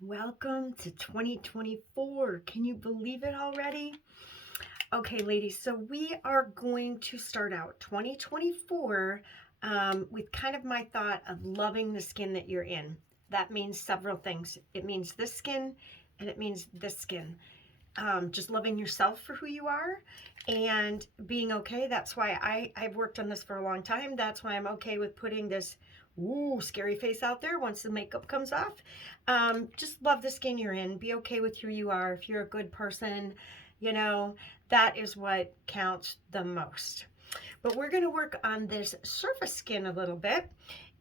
Welcome to 2024. Can you believe it already? Okay, ladies, so we are going to start out 2024 with kind of my thought of loving the skin that you're in. That means several things. It means this skin and it means this skin. Just loving yourself for who you are and being okay. That's why I've worked on this for a long time. That's why I'm okay with putting this scary face out there once the makeup comes off. Just love the skin you're in. Be okay with who you are. If you're a good person, you know, that is what counts the most. But we're going to work on this surface skin a little bit.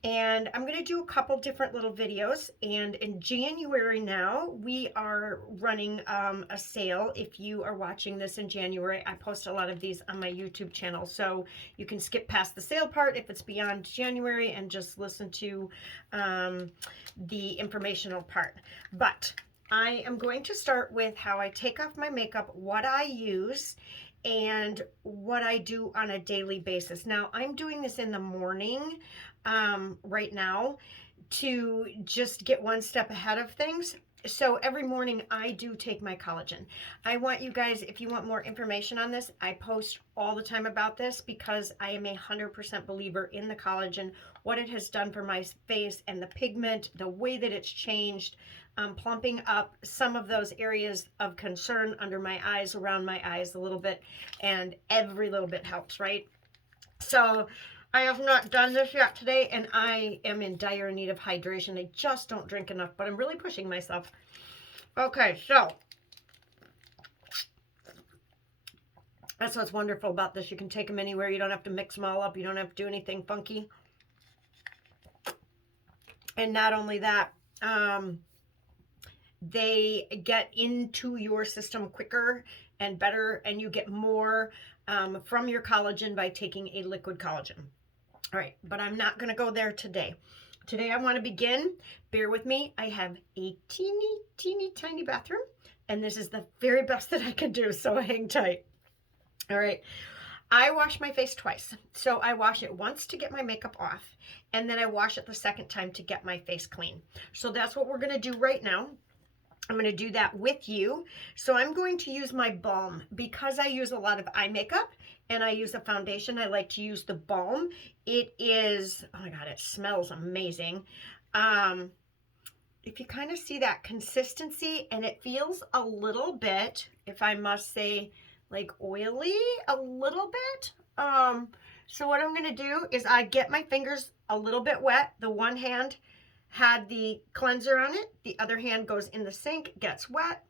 And I'm going to do a couple different little videos. And in January now, we are running a sale. If you are watching this in January, I post a lot of these on my YouTube channel. So you can skip past the sale part if it's beyond January and just listen to the informational part. But I am going to start with how I take off my makeup, what I use, and what I do on a daily basis. Now, I'm doing this in the morning right now to just get one step ahead of things. So every morning I do take my collagen. I want you guys, if you want more information on this, I post all the time about this because I am 100% believer in the collagen, what it has done for my face and the pigment, the way that it's changed, plumping up some of those areas of concern under my eyes, around my eyes a little bit, and every little bit helps, right? So I have not done this yet today, and I am in dire need of hydration. I just don't drink enough, but I'm really pushing myself. Okay, so that's what's wonderful about this. You can take them anywhere. You don't have to mix them all up. You don't have to do anything funky. And not only that, they get into your system quicker and better, and you get more from your collagen by taking a liquid collagen. All right, but I'm not going to go there today. Today I want to begin. Bear with me. I have a teeny tiny bathroom, and this is the very best that I can do, so hang tight. All right. I wash my face twice. So I wash it once to get my makeup off, and then I wash it the second time to get my face clean. So that's what we're going to do right now. I'm going to do that with you. So I'm going to use my balm because I use a lot of eye makeup and I use a foundation. I like to use the balm. It is, oh my God, it smells amazing. If you kind of see that consistency, and it feels a little bit, if I must say, like oily a little bit. So what I'm going to do is I get my fingers a little bit wet. The one hand had the cleanser on it. The other hand goes in the sink, gets wet.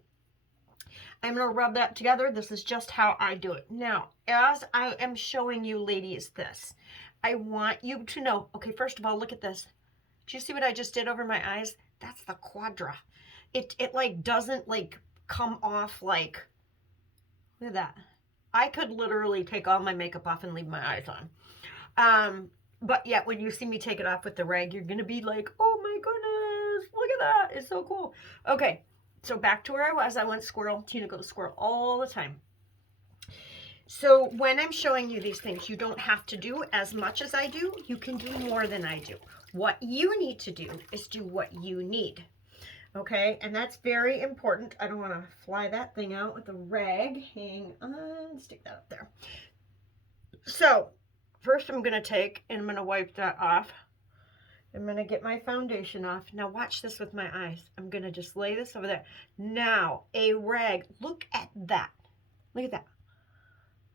I'm going to rub that together. This is just how I do it. Now, as I am showing you ladies this, I want you to know, okay, first of all, look at this. Do you see what I just did over my eyes? That's the Quadra. It like doesn't like come off like, look at that. I could literally take all my makeup off and leave my eyes on. But yet when you see me take it off with the rag, you're going to be like, oh my goodness, look at that. It's so cool. Okay, so back to where I was. I went squirrel. Tina goes squirrel all the time. So when I'm showing you these things, you don't have to do as much as I do. You can do more than I do. What you need to do is do what you need. Okay, and that's very important. I don't want to fly that thing out with a rag. Hang on, stick that up there. So first I'm going to take, and I'm going to wipe that off. I'm going to get my foundation off. Now watch this with my eyes. I'm going to just lay this over there. Now a rag, look at that. Look at that.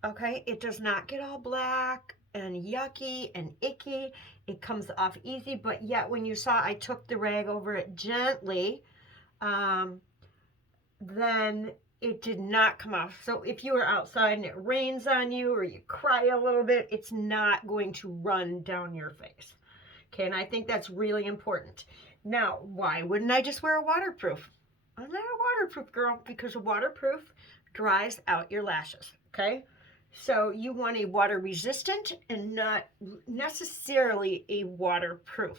Okay, it does not get all black and yucky and icky. It comes off easy, but yet when you saw I took the rag over it gently, then it did not come off. So if you are outside and it rains on you or you cry a little bit, it's not going to run down your face. Okay, and I think that's really important. Now, why wouldn't I just wear a waterproof? I'm not a waterproof girl because a waterproof dries out your lashes, okay? So you want a water resistant and not necessarily a waterproof.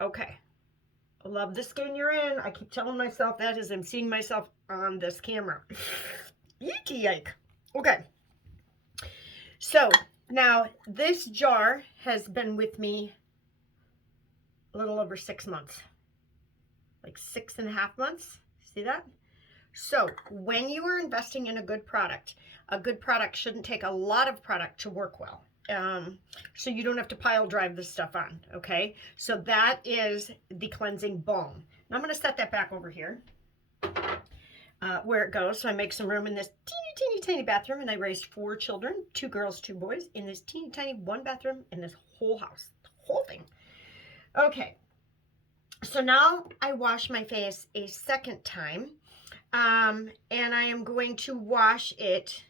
Okay. I love the skin you're in. I keep telling myself that as I'm seeing myself on this camera. Yeeky yike. Okay. So now this jar has been with me a little over 6 months. like 6.5 months. See that? So when you are investing in a good product shouldn't take a lot of product to work well. So you don't have to pile drive this stuff on, okay? So that is the cleansing balm. Now I'm going to set that back over here where it goes. So I make some room in this teeny tiny bathroom, and I raised 4 children, 2 girls, 2 boys, in this teeny tiny 1 bathroom in this whole house, the whole thing. Okay, so now I wash my face a second time. And I am going to wash it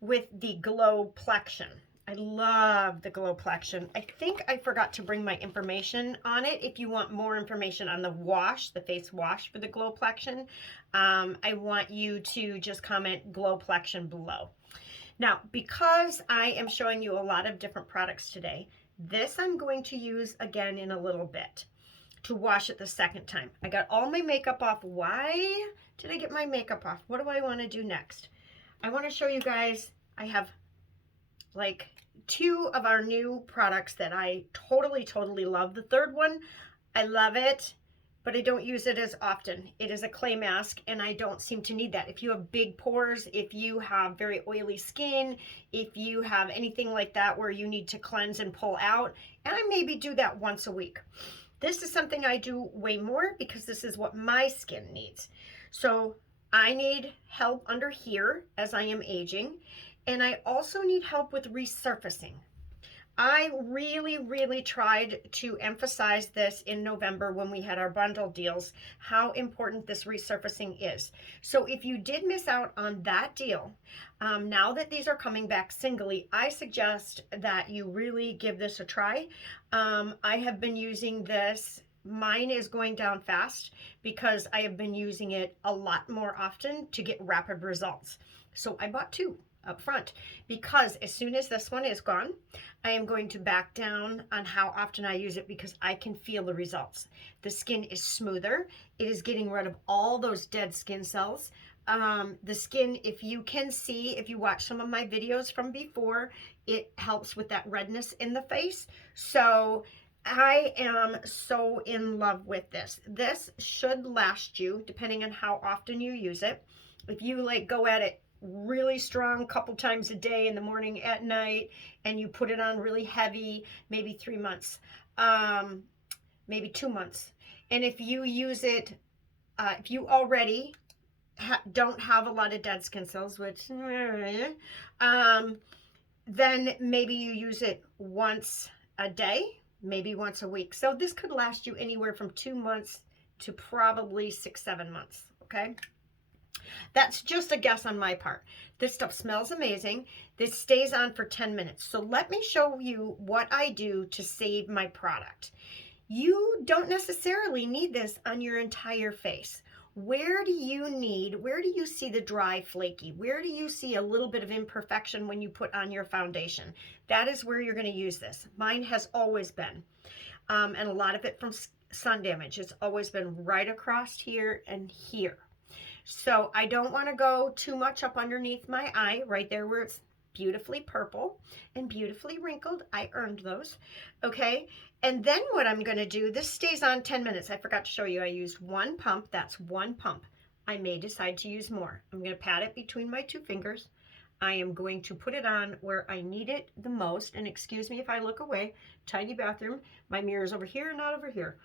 with the Glow-Plexion. I love the Glow-Plexion. I think I forgot to bring my information on it. If you want more information on the wash, the face wash for the Glow-Plexion, I want you to just comment Glow-Plexion below. Now, because I am showing you a lot of different products today, this I'm going to use again in a little bit to wash it the second time. I got all my makeup off. Why did I get my makeup off? What do I want to do next? I want to show you guys, I have like 2 of our new products that I totally love. The third one, I love it, but I don't use it as often. It is a clay mask, and I don't seem to need that. If you have big pores, if you have very oily skin, if you have anything like that where you need to cleanse and pull out, and I maybe do that once a week. This is something I do way more because this is what my skin needs. So I need help under here as I am aging, and I also need help with resurfacing. I really tried to emphasize this in November when we had our bundle deals, how important this resurfacing is. So if you did miss out on that deal, now that these are coming back singly, I suggest that you really give this a try. I have been using this. Mine is going down fast because I have been using it a lot more often to get rapid results. So I bought 2 up front because as soon as this one is gone, I am going to back down on how often I use it because I can feel the results. The skin is smoother. It is getting rid of all those dead skin cells. The skin, if you can see, if you watch some of my videos from before, it helps with that redness in the face. So I am so in love with this. This should last you depending on how often you use it. If you like go at it really strong couple times a day, in the morning, at night, and you put it on really heavy, maybe 3 months, maybe 2 months. And if you use it, if you already don't have a lot of dead skin cells, which then maybe you use it once a day, maybe once a week. So this could last you anywhere from 2 months to probably 6-7 months. Okay, that's just a guess on my part. This stuff smells amazing. This stays on for 10 minutes. So let me show you what I do to save my product. You don't necessarily need this on your entire face. Where do you see the dry, flaky? Where do you see a little bit of imperfection when you put on your foundation? That is where you're going to use this. Mine has always been. And a lot of it from sun damage. It's always been right across here and here. So I don't want to go too much up underneath my eye, right there where it's beautifully purple and beautifully wrinkled. I earned those. Okay. And then what I'm going to do, this stays on 10 minutes. I forgot to show you. I used 1 pump. That's 1 pump. I may decide to use more. I'm going to pat it between my 2 fingers. I am going to put it on where I need it the most. And excuse me if I look away. Tiny bathroom. My mirror is over here, not over here.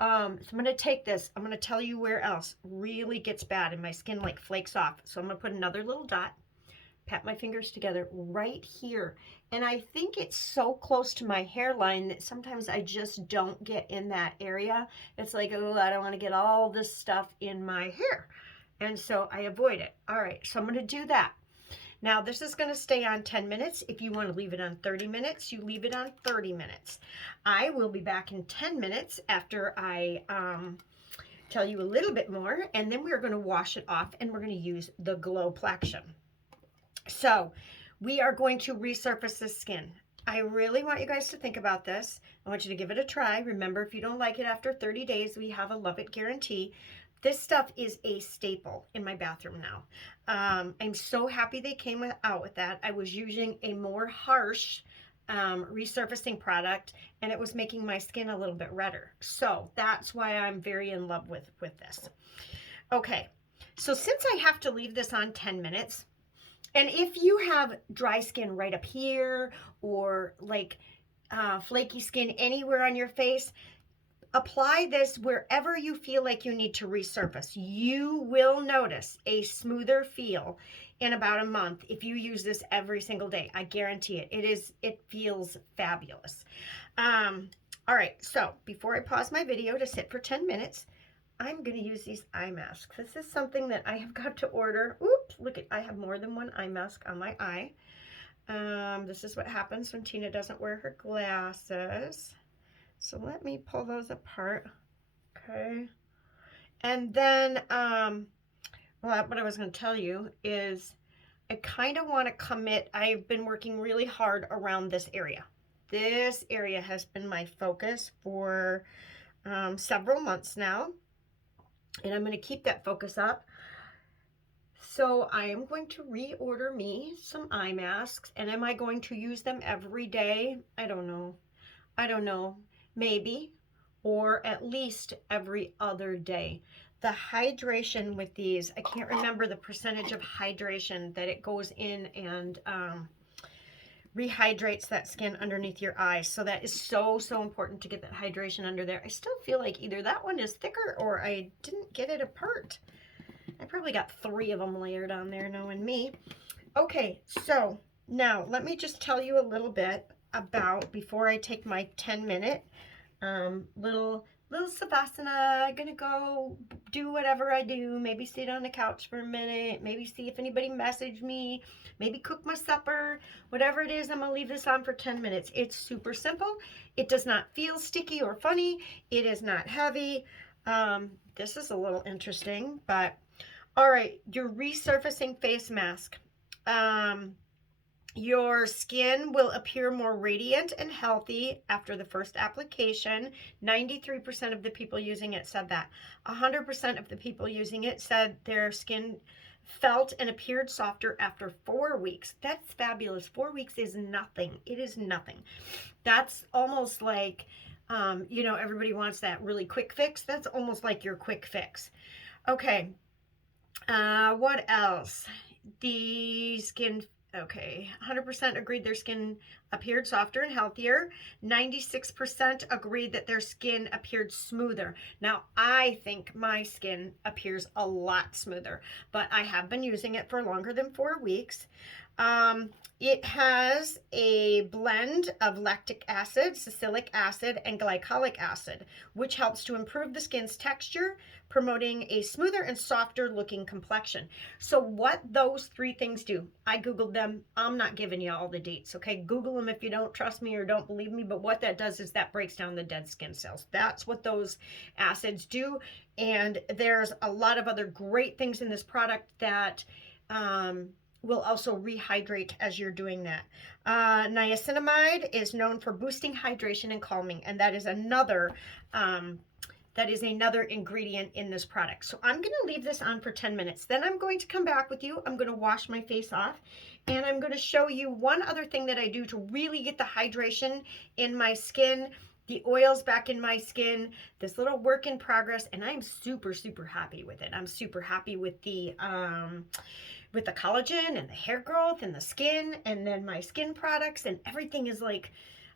So I'm going to take this. I'm going to tell you where else really gets bad and my skin like flakes off. So I'm going to put another little dot, pat my fingers together right here. And I think it's so close to my hairline that sometimes I just don't get in that area. It's like, oh, I don't want to get all this stuff in my hair. And so I avoid it. All right, so I'm going to do that. Now this is going to stay on 10 minutes. If you want to leave it on 30 minutes, you leave it on 30 minutes. I will be back in 10 minutes after I tell you a little bit more, and then we're going to wash it off and we're going to use the Glow-Plexion. So we are going to resurface the skin. I really want you guys to think about this. I want you to give it a try. Remember, if you don't like it after 30 days, we have a love it guarantee. This stuff is a staple in my bathroom now. I'm so happy they came out with that. I was using a more harsh resurfacing product, and it was making my skin a little bit redder. So that's why I'm very in love with this. Okay, so since I have to leave this on 10 minutes, and if you have dry skin right up here, or like flaky skin anywhere on your face, apply this wherever you feel like you need to resurface. You will notice a smoother feel in about a month if you use this every single day. I guarantee it. It feels fabulous. All right, so before I pause my video to sit for 10 minutes, I'm going to use these eye masks. This is something that I have got to order. Oops, look at, I have more than one eye mask on my eye. This is what happens when Tina doesn't wear her glasses. So let me pull those apart. Okay. And then, well, what I was going to tell you is I kind of want to commit. I've been working really hard around this area. This area has been my focus for several months now. And I'm going to keep that focus up. So I am going to reorder me some eye masks. And am I going to use them every day? I don't know. I don't know. Maybe. Or at least every other day. The hydration with these, I can't remember the percentage of hydration that it goes in and rehydrates that skin underneath your eyes. So that is so important to get that hydration under there. I still feel like either that one is thicker or I didn't get it apart. I probably got 3 of them layered on there, knowing me. Okay, so now let me just tell you a little bit about, before I take my 10-minute little savasana. Gonna go do whatever I do, maybe sit on the couch for a minute, maybe see if anybody messaged me, maybe cook my supper, whatever it is. I'm gonna leave this on for 10 minutes. It's super simple. It does not feel sticky or funny. It is not heavy. This is a little interesting, but all right, your resurfacing face mask. Your skin will appear more radiant and healthy after the first application. 93% of the people using it said that. 100% of the people using it said their skin felt and appeared softer after 4 weeks. That's fabulous. 4 weeks is nothing. It is nothing. That's almost like, you know, everybody wants that really quick fix. That's almost like your quick fix. Okay. What else? The skin... Okay, 100% agreed their skin appeared softer and healthier. 96% agreed that their skin appeared smoother. Now, I think my skin appears a lot smoother, but I have been using it for longer than 4 weeks. It has a blend of lactic acid, salicylic acid, and glycolic acid, which helps to improve the skin's texture, promoting a smoother and softer looking complexion. So what those 3 things do, I Googled them. I'm not giving you all the dates, okay? Google them if you don't trust me or don't believe me, but what that does is that breaks down the dead skin cells. That's what those acids do, and there's a lot of other great things in this product that will also rehydrate as you're doing that. Niacinamide is known for boosting hydration and calming, and that is another ingredient in this product. So I'm going to leave this on for 10 minutes. Then I'm going to come back with you. I'm going to wash my face off, and I'm going to show you one other thing that I do to really get the hydration in my skin, the oils back in my skin, this little work in progress, and I'm super happy with it. I'm super happy with the collagen and the hair growth and the skin, and then my skin products, and everything is like,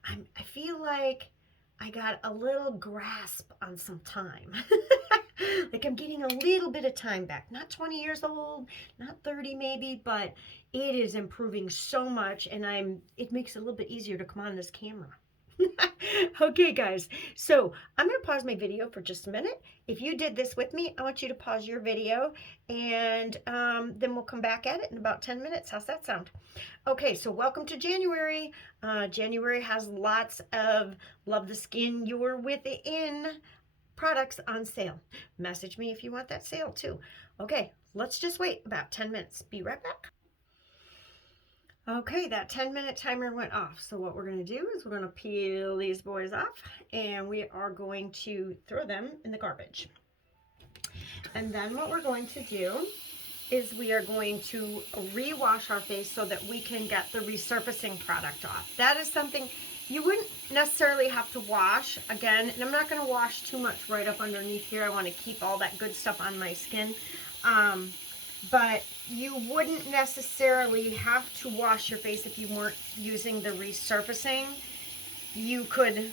I feel like I got a little grasp on some time. Like I'm getting a little bit of time back. Not 20 years old, not 30 maybe, but it is improving so much, and it makes it a little bit easier to come on this camera. Okay, guys, so I'm going to pause my video for just a minute. If you did this with me, I want you to pause your video, and then we'll come back at it in about 10 minutes. How's that sound? Okay, so welcome to January. January has lots of Love the Skin You're Within products on sale. Message me if you want that sale too. Okay, let's just wait about 10 minutes. Be right back. Okay, that 10-minute timer went off. So what we're going to do is we're going to peel these boys off, and we are going to throw them in the garbage. And then what we're going to do is we are going to rewash our face so that we can get the resurfacing product off. That is something you wouldn't necessarily have to wash again, and I'm not going to wash too much right up underneath here. I want to keep all that good stuff on my skin. But you wouldn't necessarily have to wash your face if you weren't using the resurfacing. You could,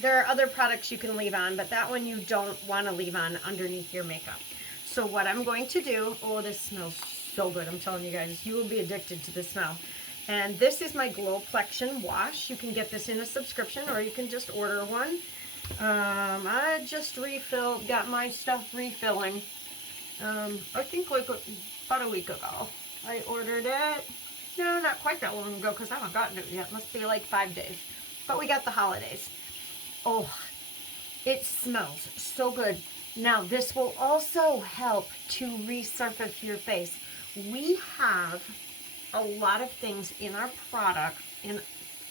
there are other products you can leave on, but that one you don't want to leave on underneath your makeup. So what I'm going to do, oh, this smells so good. I'm telling you guys, you will be addicted to the smell. And this is my Glowplexion wash. You can get this in a subscription or you can just order one. I just got my stuff refilling. I think like about a week ago. I ordered it. No, not quite that long ago because I haven't gotten it yet. Must be like 5 days. But we got the holidays. Oh, it smells so good. Now, this will also help to resurface your face. We have a lot of things in our product, and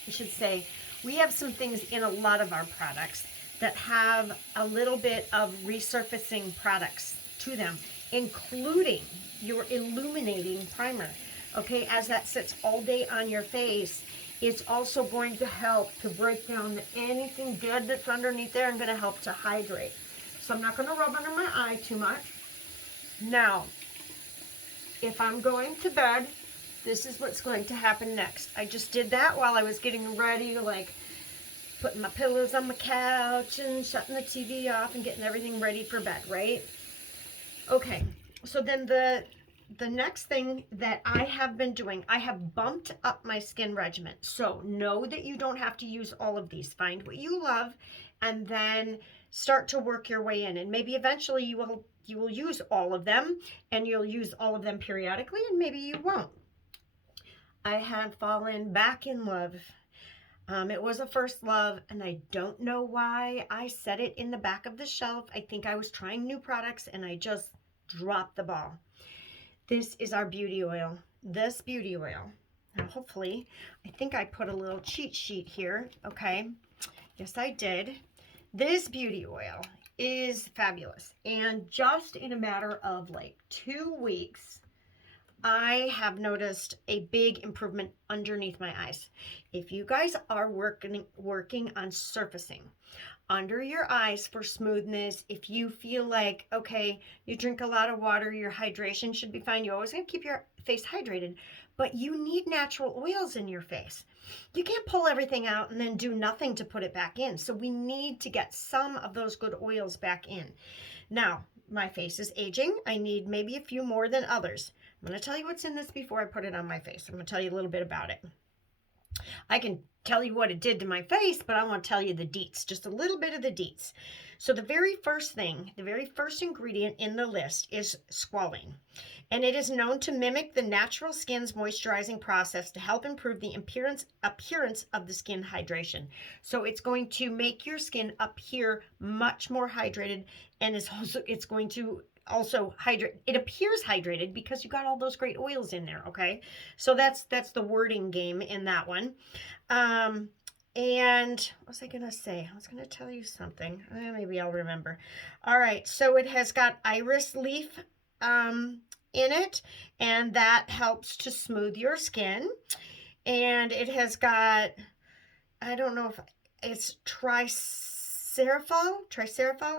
I should say, we have some things in a lot of our products that have a little bit of resurfacing products to them, including your illuminating primer. Okay, as that sits all day on your face, it's also going to help to break down anything dead that's underneath there and going to help to hydrate. So I'm not going to rub under my eye too much. Now, if I'm going to bed, this is what's going to happen next. I just did that while I was getting ready, like putting my pillows on my couch and shutting the TV off and getting everything ready for bed, right? Okay, so then the next thing that I have been doing, I have bumped up my skin regimen. So know that you don't have to use all of these. Find what you love and then start to work your way in. And maybe eventually you will use all of them, and you'll use all of them periodically, and maybe you won't. I have fallen back in love. It was a first love, and I don't know why I set it in the back of the shelf. I think I was trying new products, and I just dropped the ball. This is our beauty oil. This beauty oil. Now, hopefully, I think I put a little cheat sheet here. Okay. Yes, I did. This beauty oil is fabulous. And just in a matter of like 2 weeks, I have noticed a big improvement underneath my eyes. If you guys are working on surfacing under your eyes for smoothness, if you feel like, okay, you drink a lot of water, your hydration should be fine. You always going to keep your face hydrated, but you need natural oils in your face. You can't pull everything out and then do nothing to put it back in. So we need to get some of those good oils back in. Now, my face is aging. I need maybe a few more than others. I'm going to tell you what's in this before I put it on my face. I'm going to tell you a little bit about it. I can tell you what it did to my face, but I want to tell you the deets, just a little bit of the deets. So the very first thing, the very first ingredient in the list is squalene. And it is known to mimic the natural skin's moisturizing process to help improve the appearance of the skin hydration. So it's going to make your skin appear much more hydrated, and it's going to also hydrate. It appears hydrated because you got all those great oils in there. Okay, so that's the wording game in that one. And what was I gonna say? I was gonna tell you something. Maybe I'll remember. All right, so it has got iris leaf in it, and that helps to smooth your skin. And it has got, I don't know if it's tricerafol,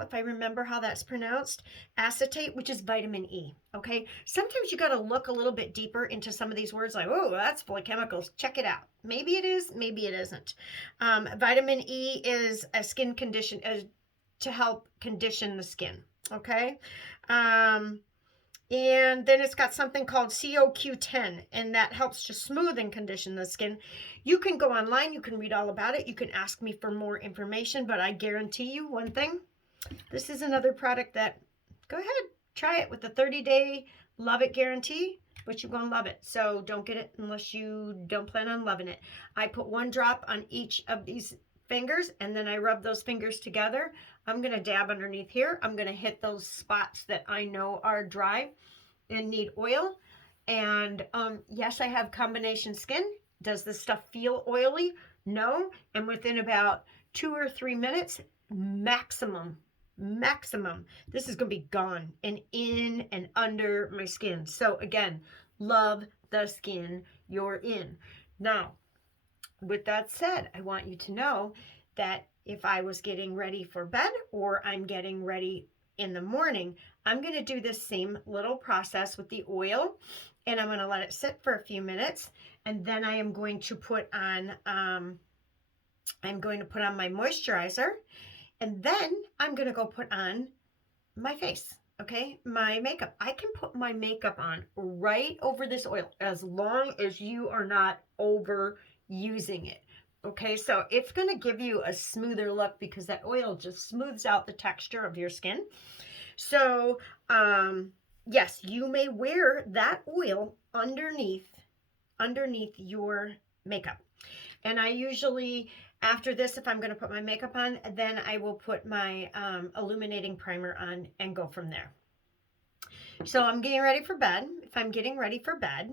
if I remember how that's pronounced, acetate, which is vitamin E. Okay, sometimes you got to look a little bit deeper into some of these words, like, oh, that's full of chemicals. Check it out. Maybe it is, maybe it isn't. Vitamin E is a skin condition to help condition the skin. Okay. And then it's got something called CoQ10, and that helps to smooth and condition the skin. You can go online, you can read all about it, you can ask me for more information, but I guarantee you one thing, this is another product that, go ahead, try it with the 30-day love it guarantee, but you're going to love it. So don't get it unless you don't plan on loving it. I put 1 drop on each of these fingers, and then I rub those fingers together. I'm going to dab underneath here. I'm going to hit those spots that I know are dry and need oil. And yes, I have combination skin. Does this stuff feel oily? No. And within about 2 or 3 minutes, maximum, maximum. This is going to be gone and in and under my skin. So again, love the skin you're in. Now, with that said, I want you to know that if I was getting ready for bed or I'm getting ready in the morning, I'm going to do this same little process with the oil, and I'm going to let it sit for a few minutes, and then I am going to put on my moisturizer, and then I'm going to go put on my face. Okay, my makeup. I can put my makeup on right over this oil as long as you are not overusing it. Okay, so it's going to give you a smoother look because that oil just smooths out the texture of your skin. So, yes, you may wear that oil underneath your makeup. And I usually, after this, if I'm going to put my makeup on, then I will put my illuminating primer on and go from there. So I'm getting ready for bed. If I'm getting ready for bed,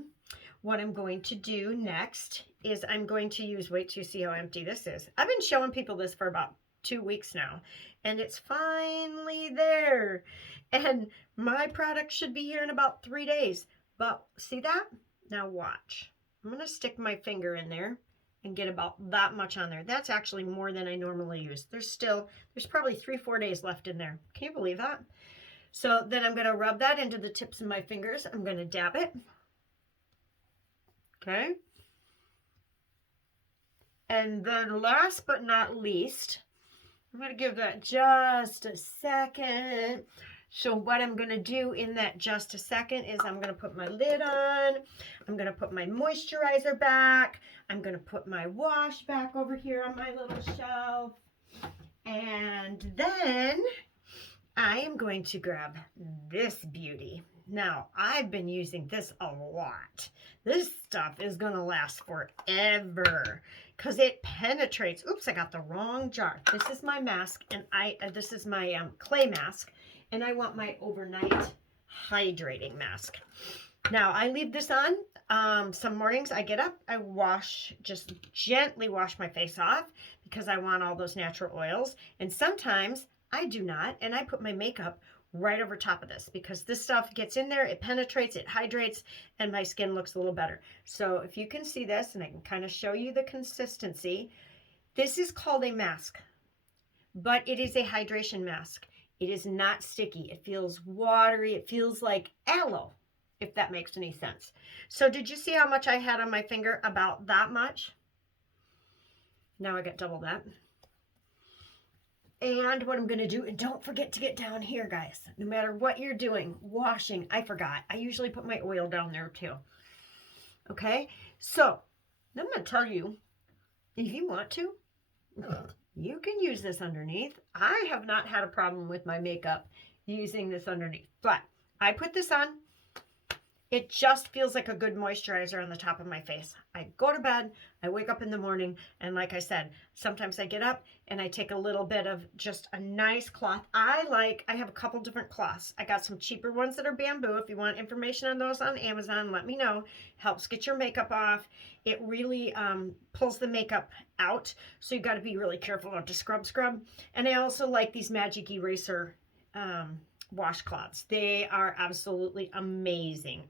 what I'm going to do next is I'm going to use, wait till you see how empty this is. I've been showing people this for about 2 weeks now, and it's finally there. And my product should be here in about 3 days. But see that? Now watch. I'm going to stick my finger in there and get about that much on there. That's actually more than I normally use. There's probably 3-4 days left in there. Can you believe that? So then I'm going to rub that into the tips of my fingers. I'm going to dab it. Okay. And then last but not least, I'm going to give that just a second. So what I'm going to do in that just a second is I'm going to put my lid on. I'm going to put my moisturizer back. I'm going to put my wash back over here on my little shelf. And then I am going to grab this beauty. Now, I've been using this a lot. This stuff is going to last forever because it penetrates. Oops, I got the wrong jar. This is my mask, and this is my clay mask, and I want my overnight hydrating mask. Now, I leave this on. Some mornings I get up, I just gently wash my face off because I want all those natural oils, and sometimes I do not, and I put my makeup right over top of this because this stuff gets in there, it penetrates, it hydrates, and my skin looks a little better. So if you can see this, and I can kind of show you the consistency, this is called a mask, but it is a hydration mask. It is not sticky. It feels watery. It feels like aloe, if that makes any sense. So did you see how much I had on my finger? About that much. Now I got double that. And what I'm going to do, and don't forget to get down here, guys. No matter what you're doing, washing, I forgot. I usually put my oil down there too. Okay, so I'm going to tell you, if you want to, you can use this underneath. I have not had a problem with my makeup using this underneath, but I put this on. It just feels like a good moisturizer on the top of my face. I go to bed, I wake up in the morning, and like I said, sometimes I get up and I take a little bit of just a nice cloth. I have a couple different cloths. I got some cheaper ones that are bamboo. If you want information on those on Amazon, let me know. Helps get your makeup off. It really pulls the makeup out, so you got to be really careful not to scrub. And I also like these Magic Eraser washcloths. They are absolutely amazing.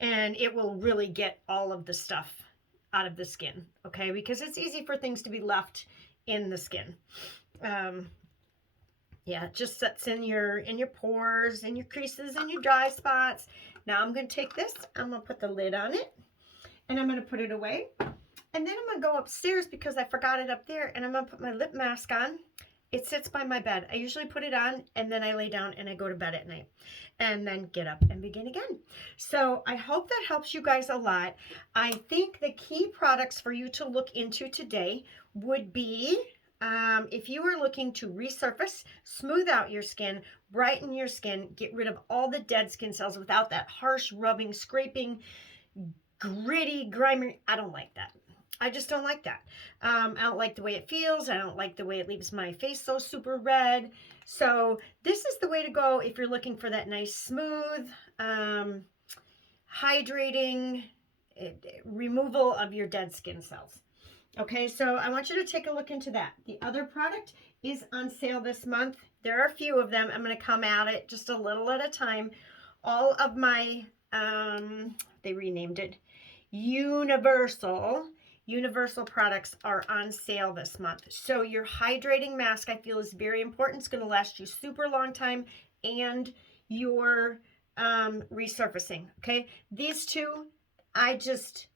And it will really get all of the stuff out of the skin, okay? Because it's easy for things to be left in the skin. Yeah, it just sets in your pores, in your creases, and your dry spots. Now I'm going to take this, I'm going to put the lid on it, and I'm going to put it away. And then I'm going to go upstairs because I forgot it up there, and I'm going to put my lip mask on. It sits by my bed. I usually put it on, and then I lay down and I go to bed at night and then get up and begin again. So I hope that helps you guys a lot. I think the key products for you to look into today would be if you are looking to resurface, smooth out your skin, brighten your skin, get rid of all the dead skin cells without that harsh rubbing, scraping, gritty, grimy. I don't like that. I just don't like that. I don't like the way it feels. I don't like the way it leaves my face so super red. So this is the way to go if you're looking for that nice, smooth, hydrating removal of your dead skin cells. Okay, so I want you to take a look into that. The other product is on sale this month. There are a few of them. I'm going to come at it just a little at a time. All of my, they renamed it, Universal products are on sale this month. So your hydrating mask, I feel, is very important. It's going to last you super long time, and your resurfacing. Okay, these two, I just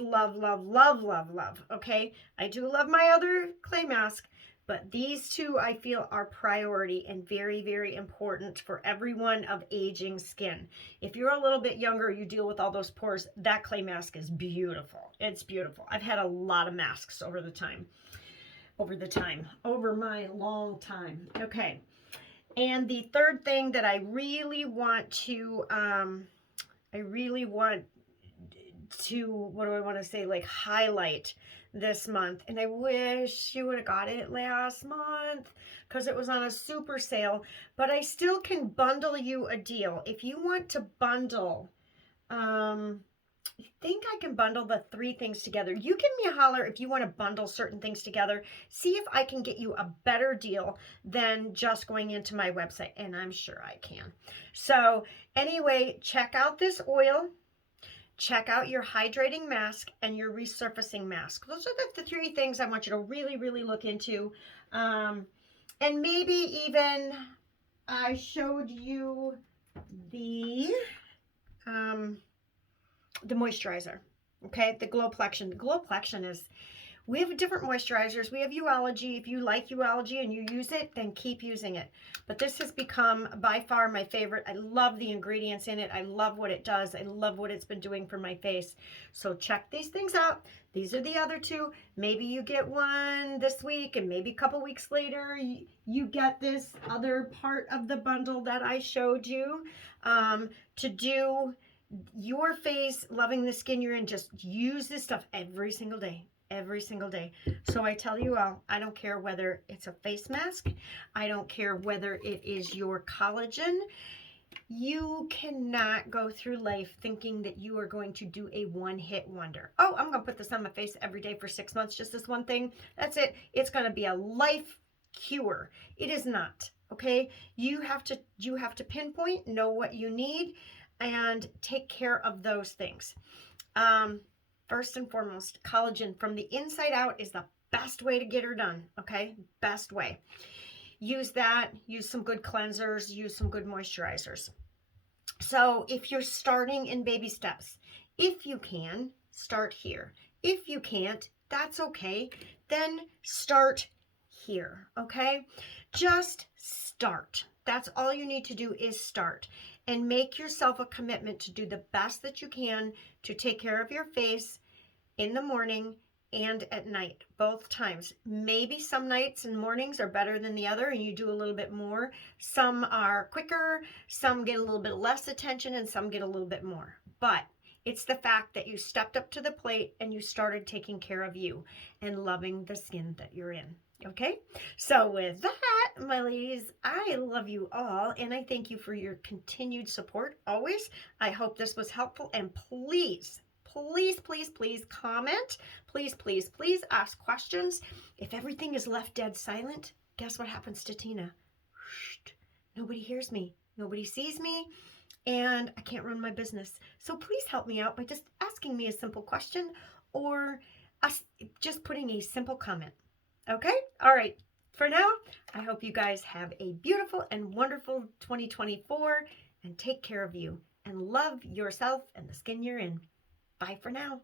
love, love, love, love, love. Okay, I do love my other clay mask, but these two I feel are priority and very, very important for everyone of aging skin. If you're a little bit younger, you deal with all those pores, that clay mask is beautiful. It's beautiful. I've had a lot of masks over my long time. Okay. And the third thing that I really want to, what do I want to say, like highlight this month, and I wish you would have got it last month because it was on a super sale, but I still can bundle you a deal. If you want to bundle, I think I can bundle the 3 things together. You give me a holler if you want to bundle certain things together. See if I can get you a better deal than just going into my website, and I'm sure I can. So anyway, check out this oil. Check out your hydrating mask and your resurfacing mask. Those are the 3 things I want you to really, really look into. And maybe even I showed you the moisturizer, okay? The Glow-Plexion. The Glow-Plexion is, we have different moisturizers. We have Uology. If you like Uology and you use it, then keep using it. But this has become by far my favorite. I love the ingredients in it. I love what it does. I love what it's been doing for my face. So check these things out. These are the other 2. Maybe you get one this week, and maybe a couple weeks later you get this other part of the bundle that I showed you to do your face, loving the skin you're in. Just use this stuff every single day. Every single day. So I tell you all, I don't care whether it's a face mask. I don't care whether it is your collagen. You cannot go through life thinking that you are going to do a one-hit wonder. Oh, I'm going to put this on my face every day for 6 months, just this one thing. That's it. It's going to be a life cure. It is not. Okay? You have to pinpoint, know what you need, and take care of those things. First and foremost, collagen from the inside out is the best way to get her done, okay? Best way. Use that. Use some good cleansers. Use some good moisturizers. So if you're starting in baby steps, if you can, start here. If you can't, that's okay. Then start here, okay? Just start. That's all you need to do is start. And make yourself a commitment to do the best that you can to take care of your face in the morning and at night, both times. Maybe some nights and mornings are better than the other and you do a little bit more. Some are quicker, some get a little bit less attention, and some get a little bit more. But it's the fact that you stepped up to the plate and you started taking care of you and loving the skin that you're in. Okay, so with that, my ladies, I love you all, and I thank you for your continued support always. I hope this was helpful, and please, please, please, please comment. Please, please, please ask questions. If everything is left dead silent, guess what happens to Tina? Nobody hears me. Nobody sees me, and I can't run my business. So please help me out by just asking me a simple question or just putting a simple comment. Okay? All right. For now, I hope you guys have a beautiful and wonderful 2024, and take care of you and love yourself and the skin you're in. Bye for now.